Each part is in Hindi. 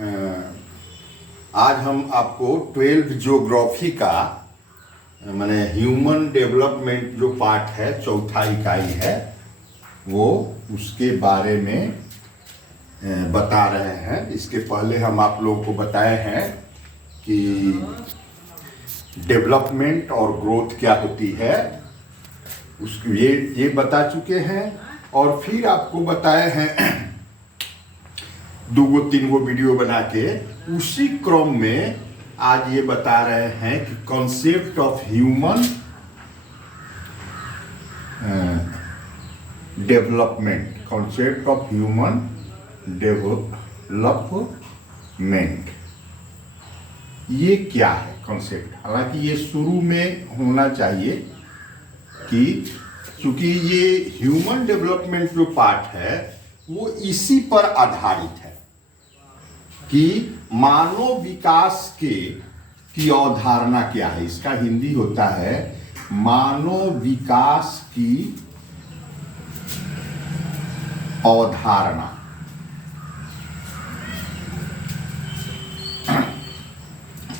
आज हम आपको 12 ज्योग्राफी का माने ह्यूमन डेवलपमेंट जो पार्ट है, चौथा इकाई है, वो उसके बारे में बता रहे हैं। इसके पहले हम आप लोगों को बताए हैं कि डेवलपमेंट और ग्रोथ क्या होती है, उसको ये बता चुके हैं। और फिर आपको बताए हैं 2-3 वीडियो बना के, उसी क्रम में आज ये बता रहे हैं कि concept of human development, concept of human development ये क्या है कॉन्सेप्ट। हालांकि ये शुरू में होना चाहिए कि चूंकि ये ह्यूमन डेवलपमेंट जो पार्ट है वो इसी पर आधारित है कि मानव विकास की अवधारणा क्या है। इसका हिंदी होता है मानव विकास की अवधारणा।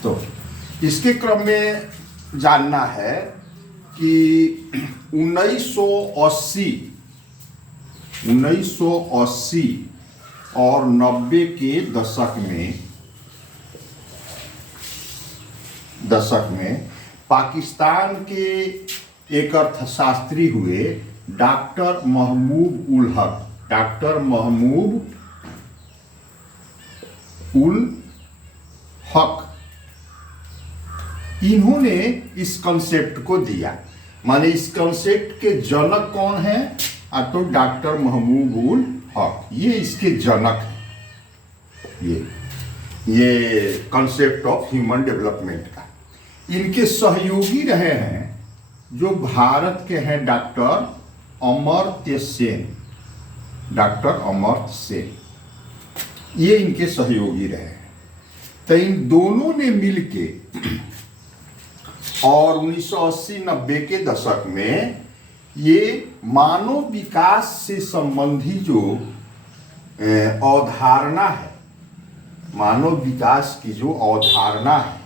तो इसके क्रम में जानना है कि 1980 और 90 के दशक में पाकिस्तान के एक अर्थशास्त्री हुए डॉक्टर महमूद उल हक, इन्होंने इस कॉन्सेप्ट को दिया। माने इस कॉन्सेप्ट के जनक कौन है? तो डॉक्टर महमूद उल हक, ये इसके जनक है। ये कॉन्सेप्ट ऑफ ह्यूमन डेवलपमेंट का इनके सहयोगी रहे हैं जो भारत के हैं डॉक्टर अमर्त्य सेन, ये इनके सहयोगी रहे हैं। तो इन दोनों ने मिलके और 1980-90 के दशक में ये मानव विकास से संबंधी जो अवधारणा है, मानव विकास की जो अवधारणा है,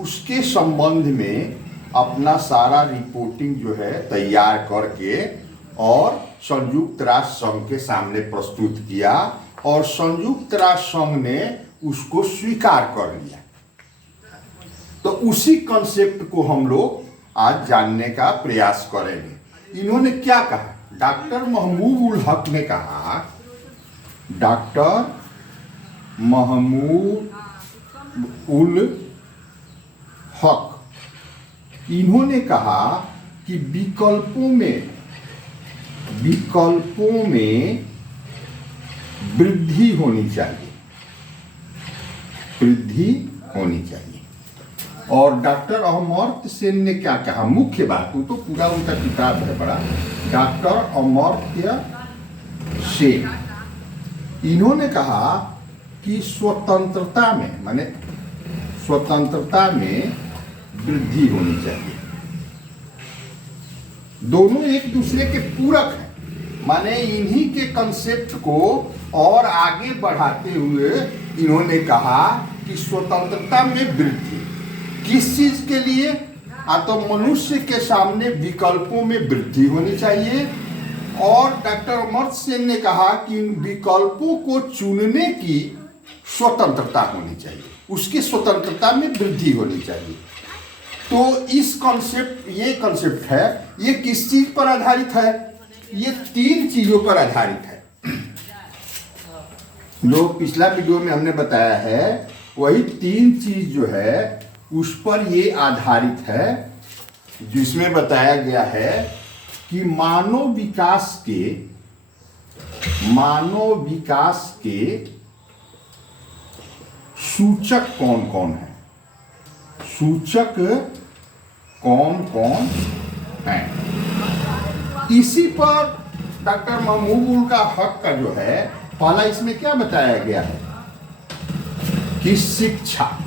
उसके संबंध में अपना सारा रिपोर्टिंग जो है तैयार करके और संयुक्त राष्ट्र संघ के सामने प्रस्तुत किया और संयुक्त राष्ट्र संघ ने उसको स्वीकार कर लिया। तो उसी कॉन्सेप्ट को हम लोग आज जानने का प्रयास करेंगे। इन्होंने क्या कहा? डॉक्टर महमूद उल हक ने कहा, डॉक्टर महमूद उल हक, इन्होंने कहा कि विकल्पों में वृद्धि होनी चाहिए। और डॉक्टर अमर्त्य सेन ने क्या कहा? मुख्य बात, वो तो पूरा उनका किताब है बड़ा, डॉक्टर अमर्त्य सेन, इन्होंने कहा कि स्वतंत्रता में वृद्धि होनी चाहिए। दोनों एक दूसरे के पूरक हैं। माने इन्हीं के कंसेप्ट को और आगे बढ़ाते हुए इन्होंने कहा कि स्वतंत्रता में वृद्धि किस चीज के लिए? तो मनुष्य के सामने विकल्पों में वृद्धि होनी चाहिए। और डॉक्टर अमर्त्य सेन ने कहा कि इन विकल्पों को चुनने की स्वतंत्रता होनी चाहिए, उसकी स्वतंत्रता में वृद्धि होनी चाहिए। तो ये कॉन्सेप्ट है, ये किस चीज पर आधारित है? ये 3 चीजों पर आधारित है। जो पिछला वीडियो में हमने बताया है वही 3 चीज जो है उस पर ये आधारित है, जिसमें बताया गया है कि मानव विकास के सूचक कौन कौन है, इसी पर डॉक्टर महमूद उल हक का जो है पहला, इसमें क्या बताया गया है कि शिक्षा,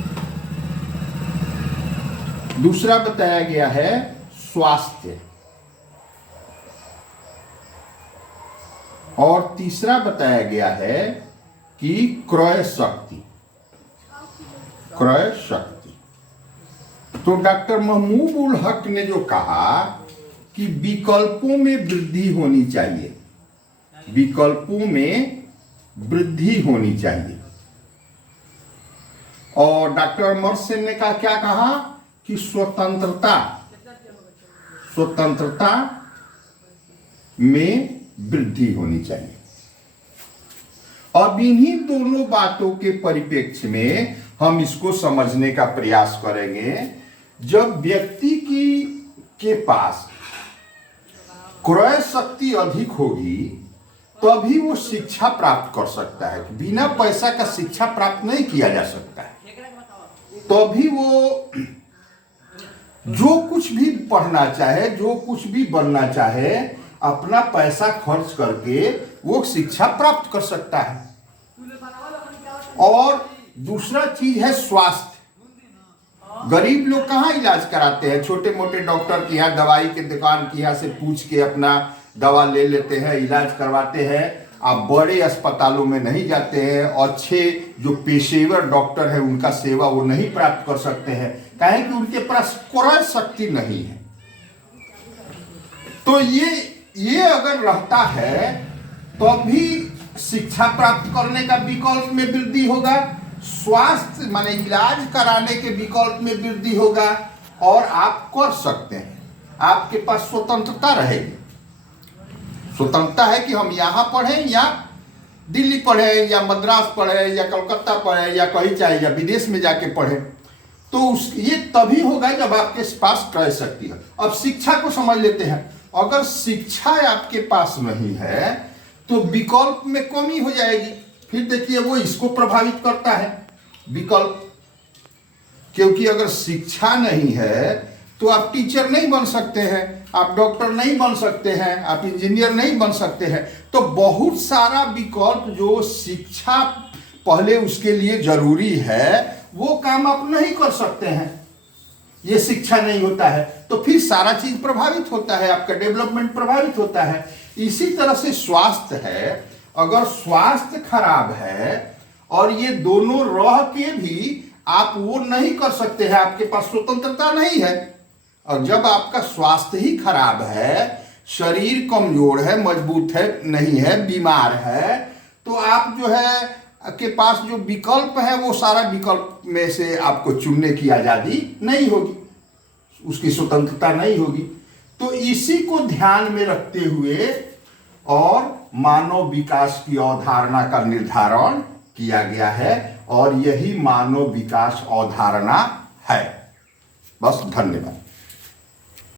दूसरा बताया गया है स्वास्थ्य, और तीसरा बताया गया है कि क्रय शक्ति। क्रय शक्ति। तो डॉक्टर महमूद उल हक ने जो कहा कि विकल्पों में वृद्धि होनी चाहिए, विकल्पों में वृद्धि होनी चाहिए। और डॉक्टर अमर सेन ने क्या कहा कि स्वतंत्रता में वृद्धि होनी चाहिए। अब इन्हीं दोनों बातों के परिप्रेक्ष्य में हम इसको समझने का प्रयास करेंगे। जब व्यक्ति के पास क्रय शक्ति अधिक होगी तभी वो शिक्षा प्राप्त कर सकता है। बिना पैसा का शिक्षा प्राप्त नहीं किया जा सकता है। तभी वो जो कुछ भी पढ़ना चाहे, जो कुछ भी बनना चाहे, अपना पैसा खर्च करके वो शिक्षा प्राप्त कर सकता है। और दूसरा चीज है स्वास्थ्य। गरीब लोग कहाँ इलाज कराते हैं? छोटे मोटे डॉक्टर के यहाँ, दवाई के दुकान के यहाँ से पूछ के अपना दवा ले लेते हैं, इलाज करवाते हैं। आप बड़े अस्पतालों में नहीं जाते हैं। अच्छे जो पेशेवर डॉक्टर है उनका सेवा वो नहीं प्राप्त कर सकते हैं, काहे कि उनके पास क्रय शक्ति नहीं है। तो ये अगर रहता है तो भी शिक्षा प्राप्त करने का विकल्प में वृद्धि होगा, स्वास्थ्य माने इलाज कराने के विकल्प में वृद्धि होगा, और आप कर सकते हैं। आपके पास स्वतंत्रता रहेगी। स्वतंत्रता है कि हम यहाँ पढ़ें या दिल्ली पढ़ें या मद्रास पढ़ें या कलकत्ता पढ़ें या कहीं चाहे या विदेश में जाके पढ़ें। तो ये तभी होगा जब आपके पास क्रय शक्ति है। अब शिक्षा को समझ लेते हैं। अगर शिक्षा आपके पास नहीं है तो विकल्प में कमी हो जाएगी। फिर देखिए वो इसको प्रभावित करता है विकल्प, क्योंकि अगर शिक्षा नहीं है तो आप टीचर नहीं बन सकते हैं, आप डॉक्टर नहीं बन सकते हैं, आप इंजीनियर नहीं बन सकते हैं। तो बहुत सारा विकल्प जो शिक्षा पहले उसके लिए जरूरी है वो काम आप नहीं कर सकते हैं। ये शिक्षा नहीं होता है तो फिर सारा चीज प्रभावित होता है, आपका डेवलपमेंट प्रभावित होता है। इसी तरह से स्वास्थ्य है। अगर स्वास्थ्य खराब है और ये दोनों रह के भी आप वो नहीं कर सकते हैं, आपके पास स्वतंत्रता नहीं है। और जब आपका स्वास्थ्य ही खराब है, शरीर कमजोर है, मजबूत है नहीं है, बीमार है, तो आप जो है के पास जो विकल्प है वो सारा विकल्प में से आपको चुनने की आजादी नहीं होगी, उसकी स्वतंत्रता नहीं होगी। तो इसी को ध्यान में रखते हुए और मानव विकास की अवधारणा का निर्धारण किया गया है, और यही मानव विकास अवधारणा है। बस, धन्यवाद।